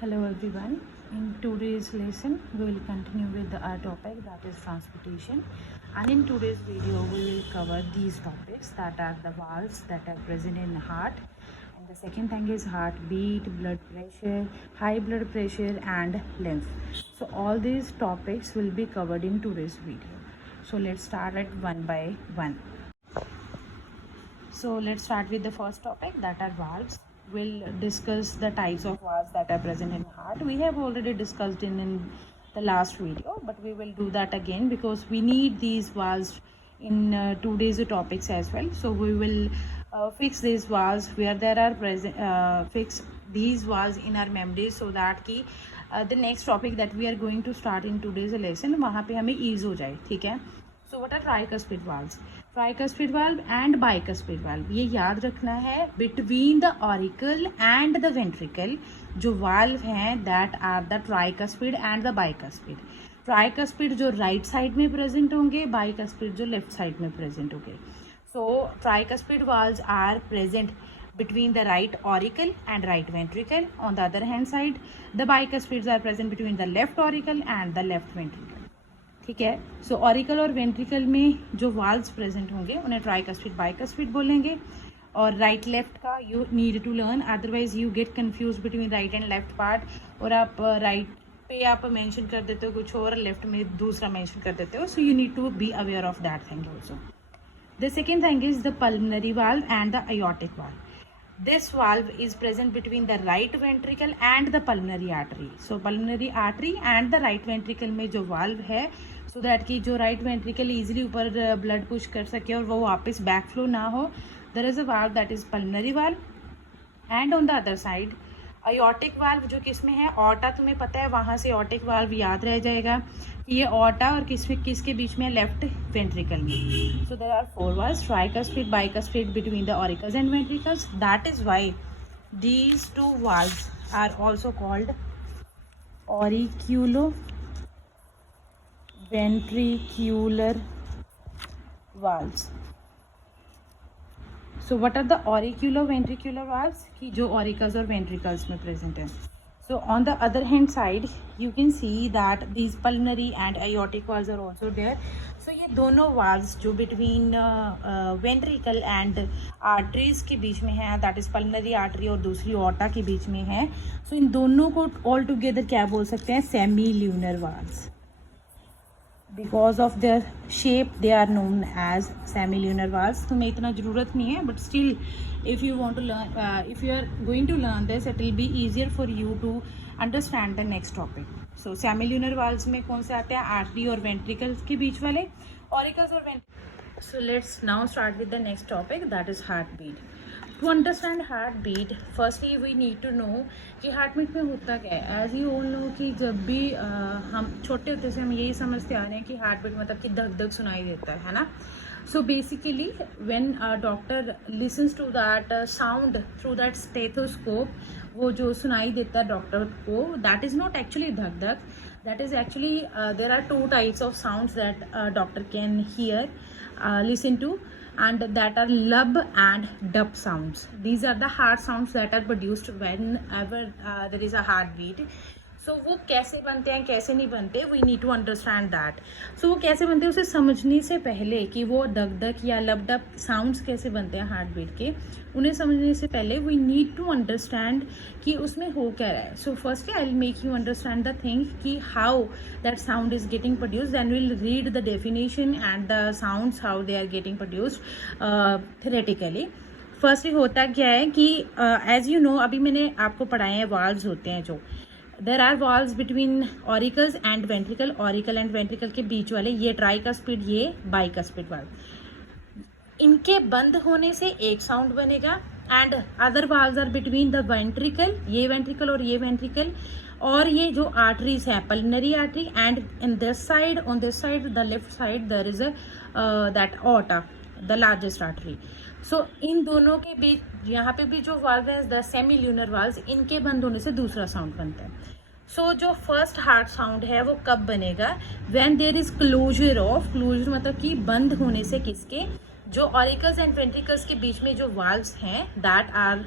Hello everyone. In today's lesson, we will continue with our topic that is transportation. And in today's video, we will cover these topics that are the valves that are present in the heart. And the second thing is heartbeat, blood pressure, high blood pressure, and lymph. So all these topics will be covered in today's video. So let's start it one by one. So let's start with the first topic that are valves. We'll discuss the types of valves that are present in heart. We have already discussed in the last video, but we will do that again because we need these valves in today's topics as well. So we will fix these valves where there are present, fix these valves in our memory so that कि the next topic that we are going to start in today's lesson वहाँ पे हमें ease हो जाए, ठीक है. So what are tricuspid valves? Tricuspid valve and bicuspid valve, ये याद रखना है. Between the auricle and the ventricle जो valve हैं that are the tricuspid and the bicuspid. Tricuspid जो right side में present होंगे, bicuspid जो left side में present होंगे. So tricuspid valves are present between the right auricle and right ventricle. On the other hand side, the bicuspids are present between the left auricle and the left ventricle. ठीक है. सो auricle और ventricle में जो valves present होंगे उन्हें tricuspid bicuspid बोलेंगे. और right left का you need to learn, otherwise you get confuse between right and left part. और आप राइट पे आप मेंशन कर देते हो कुछ और, लेफ्ट में दूसरा मेंशन कर देते हो. So you need to be aware of that thing also. The second thing is the pulmonary valve and the aortic valve. This valve is present between the right ventricle and the pulmonary artery. So pulmonary artery and the right ventricle में जो valve है, so that कि जो right ventricle easily ऊपर blood push कर सके और वो वापस backflow ना हो, there is a valve that is pulmonary valve. And on the other side, aortic valve जो किस में है, aorta तुम्हें पता है, वहाँ से aortic valve याद रह जाएगा कि ये aorta और किसके बीच में, लेफ्ट वेंट्रिकल में. So there are four valves, tricuspid, bicuspid between the auricles and ventricles. That is why these two valves are also called auriculoventricular valves. So what are the auriculoventricular valves कि जो auricles और ventricles में present है. So on the other hand side you can see that these pulmonary and aortic valves are also there. So ये दोनों valves जो between ventricle and arteries के बीच में है, दैट इज पल्मनरी आर्टरी और दूसरी ऑर्टा के बीच में है. सो इन दोनों को ऑल टुगेदर क्या बोल सकते हैं, semi lunar valves. Because of their shape they are known as semilunar valves. तुम्हें इतना ज़रूरत नहीं है, but still if you want to learn, if you are going to learn this, it will be easier for you to understand the next topic. So semilunar valves में कौन से आते हैं, आर्टरी और वेंट्रिकल्स के बीच वाले, ऑरिकल्स और ventricles. So let's now start with the next topic, that is heartbeat. To understand heartbeat, firstly we need to know कि heartbeat में होता क्या है. As you all know कि जब भी हम छोटे होते से हम यही समझते आ रहे हैं कि heartbeat मतलब कि धक धक सुनाई देता है ना. So basically when a doctor listens to that sound through that stethoscope, वो जो सुनाई देता है डॉक्टर को, that is not actually धक धक. That is actually there are two types of sounds that a doctor can hear, listen to, and that are lub and dub sounds. These are the heart sounds that are produced whenever there is a heartbeat. So वो कैसे बनते हैं, कैसे नहीं बनते, we need to understand that. So वो कैसे बनते हैं उसे समझने से पहले कि वो दग दग या लब डब साउंड्स कैसे बनते हैं हार्ट बीट के, उन्हें समझने से पहले we need to understand कि उसमें हो क्या रहा है. So firstly I will make you understand the thing कि how that sound is getting produced, then we'll read the definition and the sounds how they are getting produced theoretically. Firstly होता क्या है कि as you know, अभी मैंने आपको पढ़ाए हैं valves होते हैं जो, there are valves between auricles and ventricle, auricle and ventricle के बीच वाले, ये ट्राइकस्पिड, ये बाइकस्पिड वाल्व. इनके बंद होने से एक साउंड बनेगा. And other valves are between the ventricle, ये वेंट्रिकल और ये वेंट्रिकल, और ये जो आर्टरीज हैं, pulmonary artery, and in this side, on this side, the left side, there is that aorta, the largest artery. So इन दोनों के बीच यहाँ पे भी जो वाल्व है द सेमी ल्यूनर वाल्व्स, इनके बंद होने से दूसरा साउंड बनता है. सो जो फर्स्ट हार्ट साउंड है वो कब बनेगा, when there is closure of, closure मतलब कि बंद होने से किसके, जो ऑरिकल्स एंड वेंट्रिकल्स के बीच में जो वाल्व्स हैं दैट आर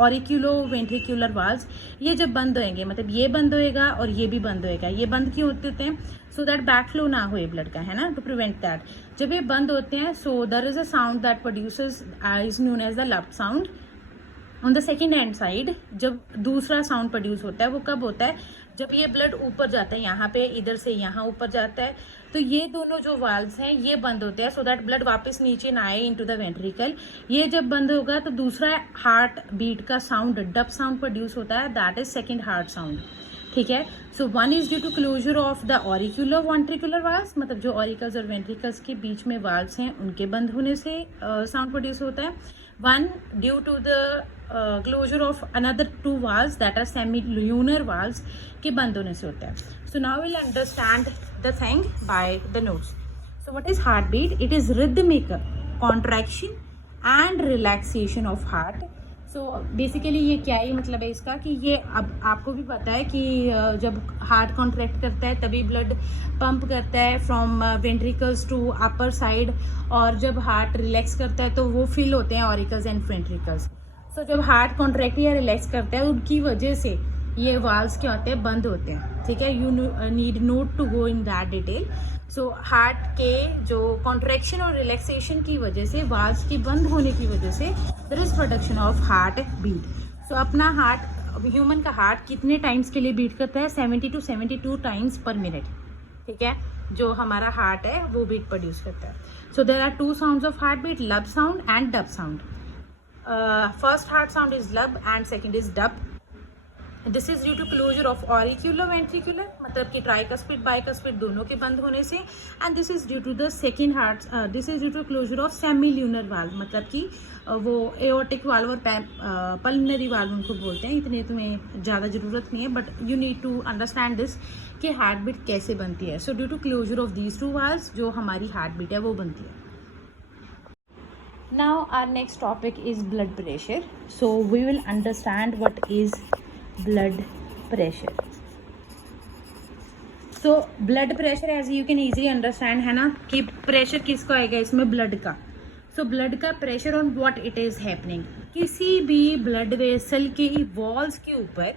ऑरिक्यूलो वेंट्रिकुलर वाल्व्स, ये जब बंद होएंगे, मतलब ये बंद होएगा और ये भी बंद होएगा। ये बंद क्यों होते हैं? सो दैट बैक फ्लो ना होए ब्लड का, है ना, टू प्रिवेंट दैट। जब ये बंद होते हैं, so there is a sound that produces is known as the lub sound. On the second hand side जब दूसरा साउंड प्रोड्यूस होता है वो कब होता है? जब ये ब्लड ऊपर जाता है, यहाँ पे इधर से यहाँ ऊपर जाता है, तो ये दोनों जो वाल्व्स हैं ये बंद होते हैं, सो दैट ब्लड वापस नीचे ना आए इनटू द वेंट्रिकल। ये जब बंद होगा तो दूसरा हार्ट बीट का साउंड, डब साउंड प्रोड्यूस होता है, that is second heart sound. ठीक है, so one is due to closure of the auricular ventricular valves, मतलब जो ऑरिकल्स और वेंट्रिकल्स के बीच में वाल्व्स हैं उनके बंद होने से साउंड प्रोड्यूस होता है। One due to the closure of another two valves that are semilunar valves के बंद होने से होता है। So now will understand the thing by the notes. So what is heart beat? It is rhythmic contraction and relaxation of heart. So basically ये क्या ही मतलब है इसका कि ये अब आपको भी पता है कि जब हार्ट कॉन्ट्रैक्ट करता है तभी ब्लड पंप करता है from ventricles to upper side, और जब हार्ट रिलैक्स करता है तो वो फिल होते हैं ऑरिकल्स एंड वेंट्रिकल्स। सो जब हार्ट कॉन्ट्रैक्ट या रिलैक्स करता है उनकी वजह से ये वाल्व्स क्या होते हैं? बंद होते हैं। ठीक है, you need not to go in that detail. So heart के जो कॉन्ट्रैक्शन और रिलैक्सेशन की वजह से, वाल्व्स की बंद होने की वजह से there is production of heart beat. So अपना हार्ट, ह्यूमन का हार्ट कितने टाइम्स के लिए बीट करता है? 70 to 72 टाइम्स पर मिनट। ठीक है, जो हमारा हार्ट है वो बीट प्रोड्यूस करता है। So there are two sounds of heart beat, lub sound and dub sound. First heart sound is lub and second is dub. This is due to closure of auricular ventricular, मतलब कि tricuspid bicuspid दोनों के बंद होने से। And this is due to the second heart, this is due to closure of semilunar valve, मतलब कि वो एओर्टिक वाल्व और पल्मनरी वाल्व उनको बोलते हैं। इतने तुम्हें ज़्यादा ज़रूरत नहीं है, but you need to understand this कि हार्ट बीट कैसे बनती है। So due to closure of these two valves जो हमारी हार्ट बीट है वो बनती है। Now our next topic is blood pressure. So we will understand what is blood pressure. So blood pressure as you can easily understand है ना कि pressure किसको आएगा इसमें? ब्लड का। सो ब्लड का pressure on what it is happening, किसी भी ब्लड वेसल की वॉल्स के ऊपर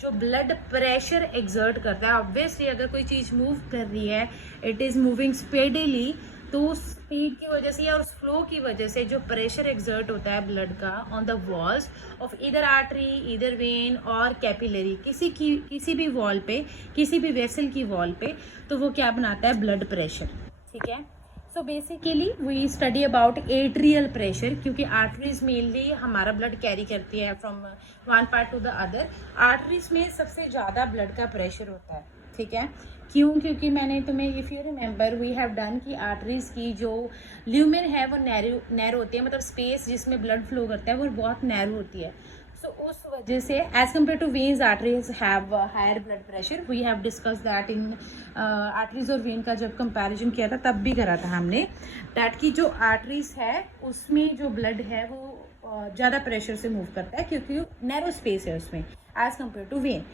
जो ब्लड प्रेशर एक्सर्ट करता है। ऑब्वियसली अगर कोई चीज़ मूव कर रही है, इट इज़ मूविंग स्पीडीली, तो उस स्पीड की वजह से या उस फ्लो की वजह से जो प्रेशर एक्सर्ट होता है ब्लड का ऑन द वॉल्स ऑफ इधर आर्टरी, इधर वेन और कैपिलरी, किसी भी वॉल पे, किसी भी वेसल की वॉल पे, तो वो क्या बनाता है? Blood pressure. ठीक है, so basically we study about atrial pressure, क्योंकि आर्टरीज मेनली हमारा ब्लड कैरी करती है from one part to the other. Arteries में सबसे ज़्यादा ब्लड का प्रेशर होता है। ठीक है, क्यों? क्योंकि मैंने तुम्हें, if you remember, we have done कि आर्टरीज की जो ल्यूमेन है वो नैरो होती है, मतलब स्पेस जिसमें ब्लड फ्लो करता है वो बहुत नैरो होती है। सो उस वजह से as compare to veins, arteries have higher blood pressure. We have discuss that in arteries और वेन का जब कंपैरिजन किया था तब भी करा था हमने, दैट की जो आर्टरीज है उसमें जो ब्लड है वो ज़्यादा प्रेशर से मूव करता है क्योंकि नैरो स्पेस है उसमें एज कम्पेयर टू वेन।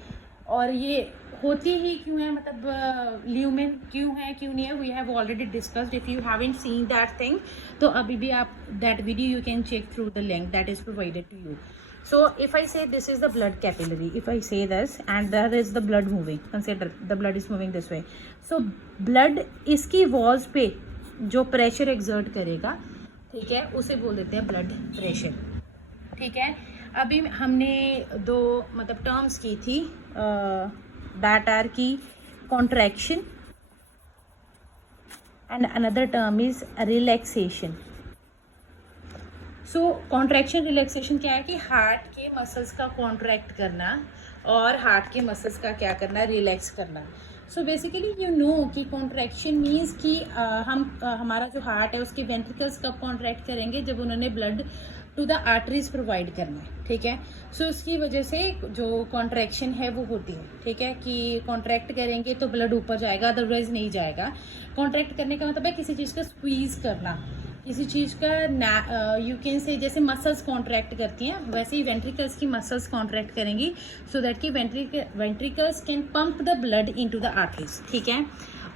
और ये होती ही क्यों है, मतलब ल्यूमेन क्यों है, क्यों नहीं है, we have already discussed. If you haven't seen that thing तो अभी भी आप that video you can check through the link that is provided to you. So if I say this is the blood capillary, if I say this and there is the blood moving, consider the blood is moving this way. So blood इसकी walls पे जो pressure exert करेगा, ठीक है, उसे बोल देते हैं blood pressure। ठीक है, अभी हमने दो मतलब टर्म्स की थी that are की contraction and another term is relaxation। So contraction relaxation क्या है कि हार्ट के मसल्स का कॉन्ट्रैक्ट करना और हार्ट के मसल्स का क्या करना? रिलैक्स करना। सो बेसिकली यू नो कि कॉन्ट्रैक्शन मीन्स कि हमारा जो हार्ट है उसके वेंट्रिकल्स कब कॉन्ट्रैक्ट करेंगे? जब उन्होंने blood to the arteries provide करना है। ठीक है, सो उसकी वजह से जो कॉन्ट्रैक्शन है वो होती है। ठीक है, कि कॉन्ट्रैक्ट करेंगे तो ब्लड ऊपर जाएगा, अदरवाइज नहीं जाएगा। कॉन्ट्रैक्ट करने का मतलब है किसी चीज़ का स्क्वीज़ करना, किसी चीज़ का यू कैन से, जैसे मसल्स कॉन्ट्रैक्ट करती हैं वैसे ही वेंट्रिकल्स की मसल्स कॉन्ट्रैक्ट करेंगी सो दैट कि ventricles can pump the blood into the arteries. ठीक है,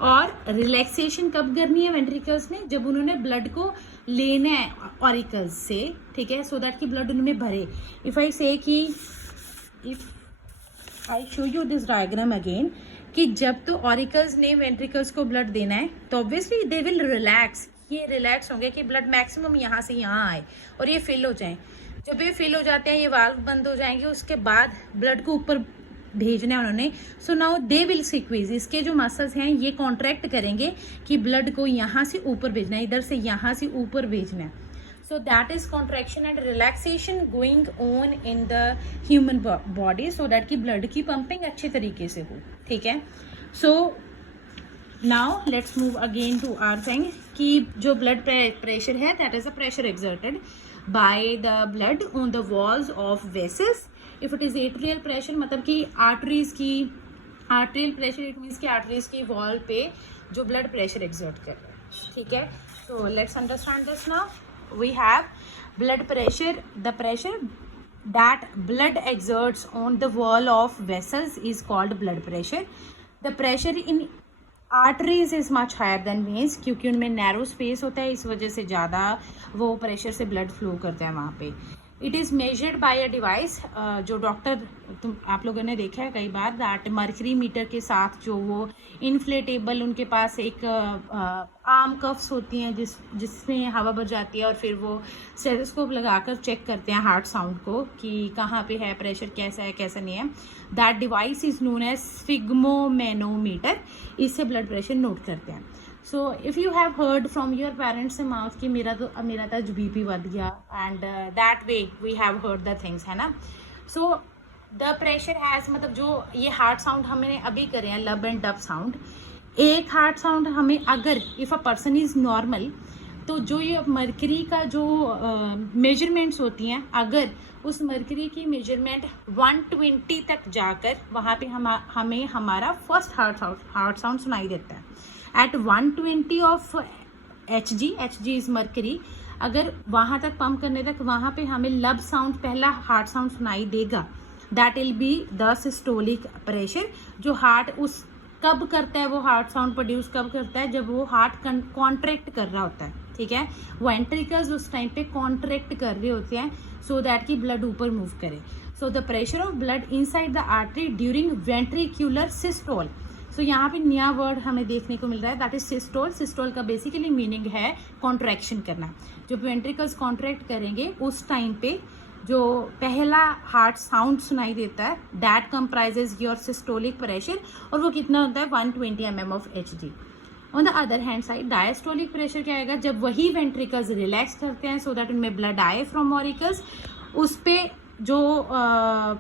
और रिलैक्सेशन कब करनी है वेंट्रिकल्स ने? जब उन्होंने ब्लड को लेना है ऑरिकल्स से, ठीक है, सो दैट कि ब्लड उनमें भरे. इफ़ आई से कि if I show you this diagram again, कि जब तो ऑरिकल्स ने वेंट्रिकल्स को ब्लड देना है तो ऑब्वियसली दे विल रिलैक्स, ये रिलैक्स होंगे कि ब्लड मैक्सिमम यहाँ से यहाँ आए और ये फिल हो जाए. जब ये फिल हो जाते हैं, ये वाल्व बंद हो जाएंगे, उसके बाद ब्लड को ऊपर भेजना है उन्होंने. सो नाउ दे विल सिक्वीज, इसके जो मसल्स हैं ये कॉन्ट्रैक्ट करेंगे कि ब्लड को यहाँ से ऊपर भेजना है, इधर से यहाँ से ऊपर भेजना है. So that is contraction and relaxation going on in the human body, so that कि ब्लड की पंपिंग अच्छे तरीके से हो. ठीक है. So now let's move again to our thing कि जो ब्लड प्रेशर है that is a pressure exerted by the blood on the walls of vessels. If it is atrial pressure, मतलब कि आर्टरीज की, आर्टरियल प्रेशर इट मीन्स कि arteries की wall पे जो ब्लड प्रेशर एक्सर्ट कर रहा है. ठीक है. So let's understand this now. We have blood pressure, the pressure that blood exerts on the wall of vessels is called blood pressure. The pressure in arteries is much higher than veins, क्योंकि उनमें narrow space होता है, इस वजह से ज़्यादा वो pressure से ब्लड फ्लो करता है वहाँ पे. It is measured by a device, जो डॉक्टर आप लोगों ने देखा है कई बार, दैट मर्करी मीटर के साथ जो वो इन्फ्लेटेबल, उनके पास एक आर्म कफ्स होती हैं जिसमें हवा भर जाती है और फिर वो स्टेथोस्कोप लगाकर चेक करते हैं हार्ट साउंड को कि कहाँ पे है प्रेशर, कैसा है कैसा नहीं है. That device is known as sphygmomanometer. इससे ब्लड प्रेशर नोट करते हैं. So if you have heard from your parents से माउथ कि मेरा तो BP बढ़ गया, and that way we have heard the things, है ना. सो द प्रेशर हैज़, मतलब जो ये हार्ट साउंड हमने अभी करे हैं, लब एंड डब साउंड, एक हार्ट साउंड हमें अगर if a person is normal, तो जो ये मर्करी का जो मेजरमेंट्स होती हैं, अगर उस मर्करी की मेजरमेंट 120 तक जाकर वहाँ पे हमें हमारा फर्स्ट हार्ट साउंड सुनाई देता है. At 120 of Hg is mercury, अगर वहाँ तक पंप करने तक वहाँ पे हमें लब साउंड, पहला हार्ट साउंड सुनाई देगा. That will be the systolic pressure. जो हार्ट उस कब करता है, वो हार्ट साउंड प्रोड्यूस कब करता है, जब वो हार्ट कॉन्ट्रैक्ट कर रहा होता है. ठीक है. वेंट्रिकल्स उस टाइम पे कॉन्ट्रैक्ट कर रहे होते हैं सो दैट कि ब्लड ऊपर मूव करे. So the pressure of blood inside the artery during ventricular systole. So यहाँ पे नया वर्ड हमें देखने को मिल रहा है, दैट इज सिस्टोल. सिस्टोल का बेसिकली मीनिंग है कॉन्ट्रैक्शन करना. जब वेंट्रिकल्स कॉन्ट्रैक्ट करेंगे उस टाइम पे जो पहला हार्ट साउंड सुनाई देता है, that comprises your systolic pressure, और वो कितना होता है 120 mm of Hg. On the other hand side diastolic pressure क्या आएगा, जब वही वेंट्रिकल्स रिलैक्स करते हैं सो दैट उनमें ब्लड आए फ्रॉम ऑरिकल्स, उस पर जो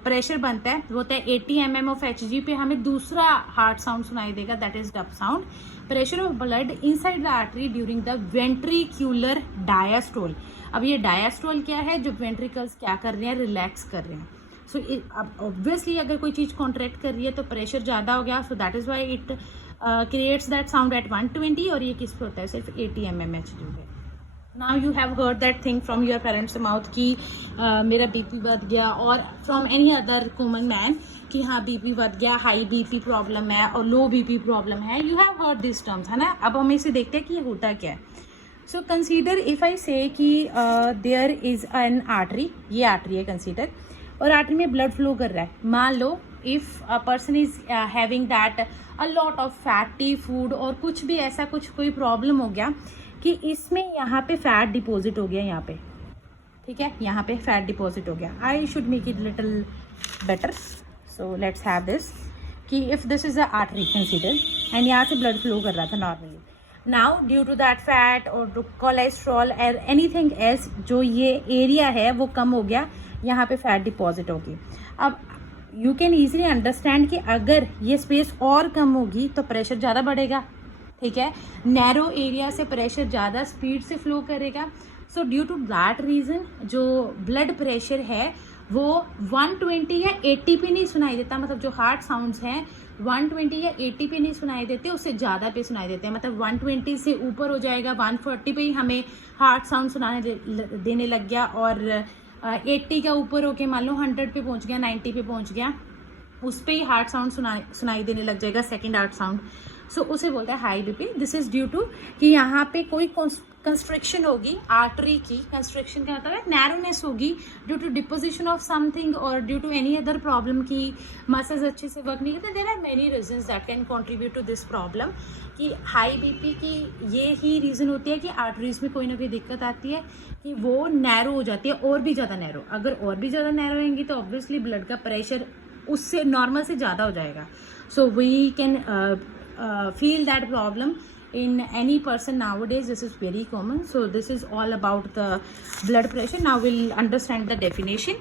प्रेशर बनता है वो होता है 80 mm ऑफ Hg पे हमें दूसरा हार्ट साउंड सुनाई देगा, that is dub sound. Pressure of blood inside the artery during the ventricular diastole. अब ये डायस्टोल क्या है, जो वेंट्रिकल्स क्या कर रहे हैं, रिलैक्स कर रहे हैं. सो ऑब्वियसली अगर कोई चीज़ कॉन्ट्रैक्ट कर रही है तो प्रेशर ज़्यादा हो गया, so that is why it creates that sound eight 120, और ये किस पे होता है, सिर्फ 80 mm Hg पे. Now you have heard that thing from your parents mouth कि मेरा BP बढ़ गया, और from any other common man कि हाँ BP बढ़ गया, हाई BP प्रॉब्लम है और लो BP प्रॉब्लम है. You have heard this terms, है ना. अब हम इसे देखते हैं कि ये होता क्या है. So consider if I say कि देयर इज़ एन आर्टरी, ये आर्टरी है कंसीडर, और आर्टरी में ब्लड फ्लो कर रहा है. मान लो if a person is having that a lot of fatty food, और कुछ भी ऐसा कुछ कोई प्रॉब्लम हो गया कि इसमें यहाँ पे फैट डिपॉजिट हो गया यहाँ पे. ठीक है, यहाँ पे फैट डिपॉजिट हो गया. I should make it little better. So let's have this कि if this is a artery consider, and यहाँ से ब्लड फ्लो कर रहा था normally. Now due to that fat और कोलेस्ट्रॉल और एनीथिंग एल्स, जो ये एरिया है वो कम हो गया, यहाँ पे फैट डिपॉजिट होगी. अब यू कैन ईजिली अंडरस्टैंड कि अगर ये स्पेस और कम होगी तो प्रेशर ज़्यादा बढ़ेगा. ठीक है, नैरो एरिया से प्रेशर ज़्यादा स्पीड से फ्लो करेगा. So due to that reason जो ब्लड प्रेशर है वो 120 या 80 पे नहीं सुनाई देता. मतलब जो हार्ट साउंड्स हैं 120 या 80 पे नहीं सुनाई देते, उससे ज़्यादा पे सुनाई देते हैं. मतलब 120 से ऊपर हो जाएगा, 140 पे ही हमें हार्ट साउंड सुनाने देने लग गया, और 80 का ऊपर होके मान लो 100 पे पहुंच गया, 90 पे पहुंच गया, उस पर ही हार्ट साउंड सुनाई देने लग जाएगा, सेकेंड हार्ट साउंड. सो उसे बोलता है high BP. This is due to कि यहाँ पे कोई कंस्ट्रक्शन होगी आर्टरी की, कंस्ट्रक्शन का मतलब है नैरोनेस होगी due to deposition of something और due to any other problem की मसल्स अच्छे से वर्क नहीं करते। There are many reasons that can contribute to this problem कि हाई बीपी की ये ही रीज़न होती है कि आर्टरीज में कोई ना कोई दिक्कत आती है कि वो नैरो हो जाती है और भी ज़्यादा नैरो। अगर और भी ज़्यादा नैरो होंगी तो ऑब्वियसली ब्लड का प्रेशर उससे नॉर्मल से ज़्यादा हो जाएगा। So we can feel that problem in any person nowadays. This is very common. So this is all about the blood pressure. Now we'll understand the definition.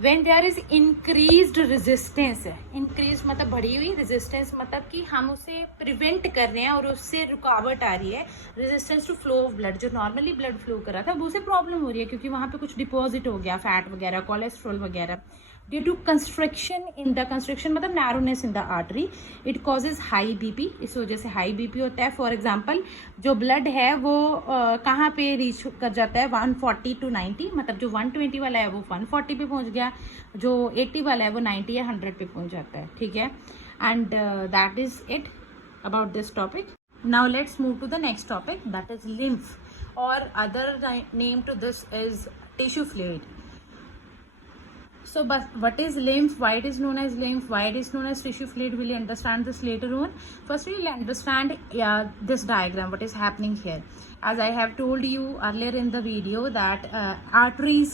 When there is increased resistance, increased मतलब बढ़ी हुई, resistance मतलब कि हम उसे prevent कर रहे हैं और उससे रुकावट आ रही है, resistance to flow of blood, जो normally blood flow कर रहा था वो उसे problem हो रही है क्योंकि वहाँ पे कुछ deposit हो गया, fat वगैरह, cholesterol वगैरह। Due to construction in the construction मतलब narrowness in the artery, it causes high BP, इस वजह से हाई बीपी होता है। फॉर एग्जांपल जो ब्लड है वो कहाँ पे रीच कर जाता है 140 to 90, मतलब जो 120 वाला है वो 140 पे पहुंच गया, जो 80 वाला है वो 90 या 100 पे पहुंच जाता है, ठीक है। And that is it about this topic. Now let's move to the next topic, that is lymph और other name to this is tissue fluid. So, but what is lymph? Why it is known as lymph? Why it is known as tissue fluid? We'll understand this later on. First, we'll understand this diagram. What is happening here? As I have told you earlier in the video that arteries,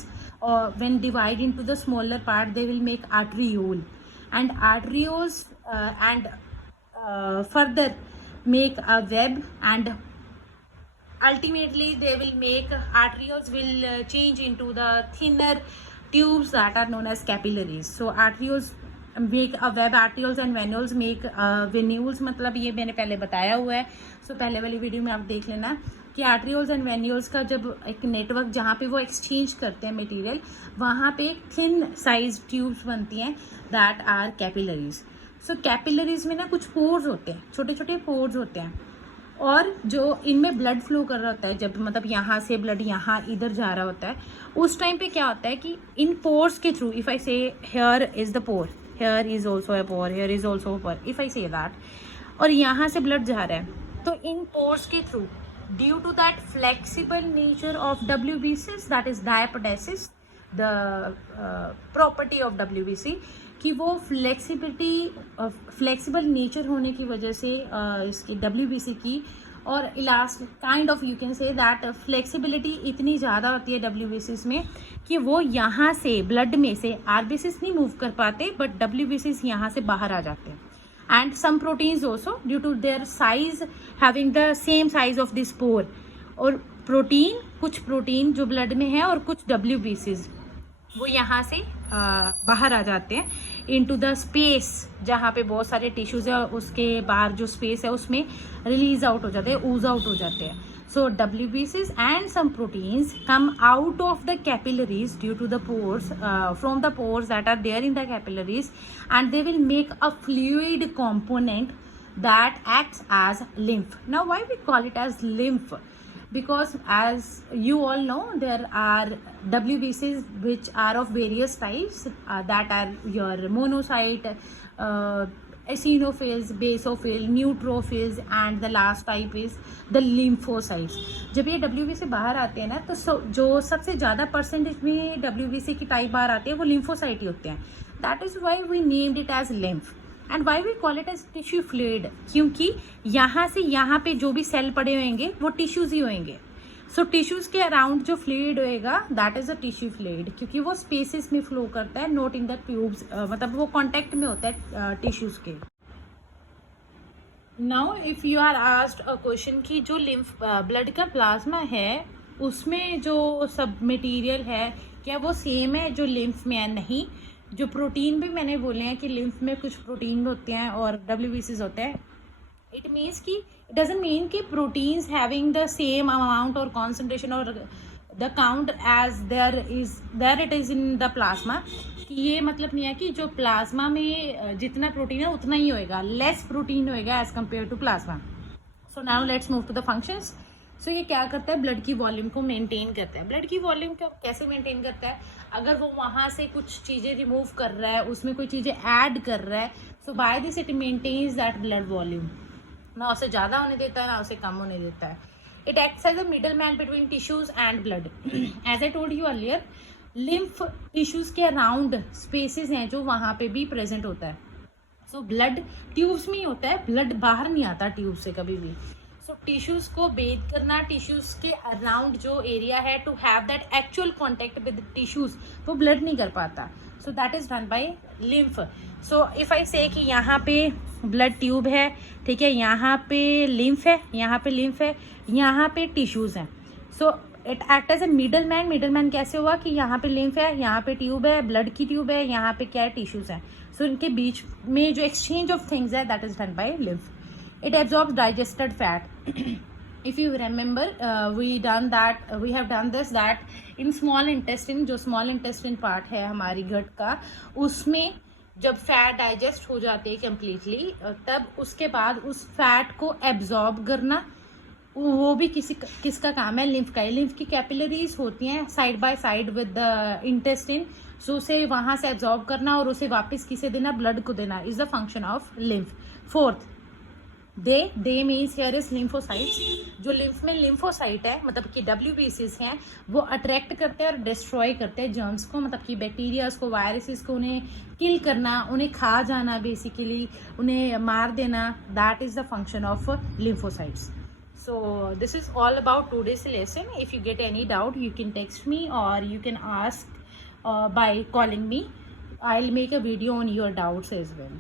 when divided into the smaller part, they will make arteriole, and arterioles and further make a web, and ultimately they will make arterioles will change into the thinner tubes that are known as capillaries. So arterioles make a web, arterioles and venules make venules, मतलब ये मैंने पहले बताया हुआ है। सो पहले वाली video में आप देख लेना कि आर्टरियोल्स एंड वेन्यूल्स का जब एक नेटवर्क जहाँ पे वो एक्सचेंज करते हैं मटेरियल, वहाँ पे एक थिन साइज ट्यूब्स बनती हैं that are capillaries. So capillaries में ना कुछ पोर्स होते हैं, छोटे छोटे पोर्स होते हैं, और जो इनमें ब्लड फ्लो कर रहा होता है, जब मतलब यहाँ से ब्लड यहाँ इधर जा रहा होता है, उस टाइम पे क्या होता है कि इन पोर्स के through, if I say here is the pore, here is also a pore, here is also a pore, if I say that, और यहाँ से ब्लड जा रहा है तो इन पोर्स के through due to that flexible nature of WBCs, that is diapedesis, the property of WBC कि वो फ्लेक्सिबल नेचर होने की वजह से इसकी WBC की, और elastic kind of you can say that flexibility इतनी ज़्यादा होती है WBCs में कि वो यहाँ से ब्लड में से RBCs नहीं मूव कर पाते, बट WBCs यहाँ से बाहर आ जाते हैं। And some proteins also due to their size having the same size of this pore, और प्रोटीन, कुछ प्रोटीन जो ब्लड में है और कुछ WBCs वो यहाँ से बाहर आ जाते हैं इनटू द स्पेस जहाँ पे बहुत सारे टिश्यूज है, उसके बाहर जो स्पेस है उसमें रिलीज आउट हो जाते हैं, ऊज आउट हो जाते हैं। So WBCs and some proteins come out of the capillaries due to the pores, from the pores that are there in the capillaries, and they will make a fluid component that acts as lymph. Now why we call it as lymph? Because as you all know, there are WBCs which are of various types, that are your monocyte, eosinophils, basophil, neutrophils, and the last type is the lymphocytes. जब ये WBC बाहर आते हैं ना, तो जो सबसे ज़्यादा परसेंटेज में WBC की टाइप बाहर आते हैं वो lymphocyte ही होते हैं। That is why we named it as lymph. And why we call it as tissue fluid, क्योंकि यहाँ से यहाँ पे जो भी सेल पड़े होंगे वो टिश्यूज ही होंगे। सो टिश्यूज के अराउंड जो फ्लूइड होएगा that is a tissue fluid, क्योंकि वो स्पेसिस में फ्लो करता है, नॉट इन द ट्यूब्स, मतलब वो कॉन्टेक्ट में होता है टिश्यूज के। Now if you are asked a question कि जो लिम्फ ब्लड का प्लाज्मा है उसमें जो सब मटेरियल है क्या वो सेम है जो लिम्फ में है? नहीं, जो प्रोटीन भी मैंने बोले हैं कि लिम्फ में कुछ प्रोटीन होते हैं और WBCs होते हैं, इट मीन्स कि इट डजंट मीन कि proteins having the same amount और कॉन्सेंट्रेशन और the count as there it is in the plasma, कि ये मतलब नहीं है कि जो प्लाज्मा में जितना प्रोटीन है उतना ही होएगा, लेस प्रोटीन होएगा as compare to plasma. So now let's move to the functions. So ये क्या करता है? ब्लड की वॉल्यूम को मेंटेन करता है। ब्लड की वॉल्यूम को कैसे मेंटेन करता है? अगर वो वहाँ से कुछ चीज़ें रिमूव कर रहा है, उसमें कोई चीज़ें ऐड कर रहा है, so by this it maintains that blood volume. ना उसे ज़्यादा होने देता है ना उसे कम होने देता है। It acts as a middleman between tissues and blood. As I told you earlier, lymph tissues के around spaces हैं जो वहाँ पे भी present होता है. So blood tubes में ही होता है, blood बाहर नहीं आता ट्यूब से कभी भी. So tissues को bathe करना, tissues के around जो area है to have that actual contact with tissues, वो blood नहीं कर पाता. So that is done by lymph. So if I say कि यहाँ पे blood tube है, ठीक है, यहाँ पे lymph है, यहाँ पे lymph है, यहाँ पे tissues हैं. So it act as a middleman. middleman कैसे हुआ कि यहाँ पे lymph है, यहाँ पे tube है, blood की tube है, यहाँ पे क्या है, tissues हैं. So इनके बीच में जो exchange of things है, that is done by lymph. It absorbs digested fat. If you remember, we have done this that in small intestine, जो small intestine part है हमारी gut का, उसमें जब फैट डाइजेस्ट हो जाते हैं कम्प्लीटली, तब उसके बाद उस फैट को एब्जॉर्ब करना, वो भी किसका काम है, लिम्फ का. लिम्फ की कैपिलरीज होती हैं side by side with the intestine. So उसे वहां से एब्जॉर्ब करना और उसे वापस किसे देना, ब्लड को देना, is the function of lymph. Fourth, they means here is lymphocytes. जो लिम्फ में लिम्फोसाइट है, मतलब कि WBCs हैं, वो अट्रैक्ट करते हैं और डिस्ट्रॉय करते हैं जर्म्स को, मतलब कि बैक्टीरियाज को, वायरसेस को, उन्हें किल करना, उन्हें खा जाना, बेसिकली उन्हें मार देना. That is the function of lymphocytes. So this is all about today's lesson. If you get any doubt, you can text me or you can ask by calling me. I'll make a video on your doubts as well.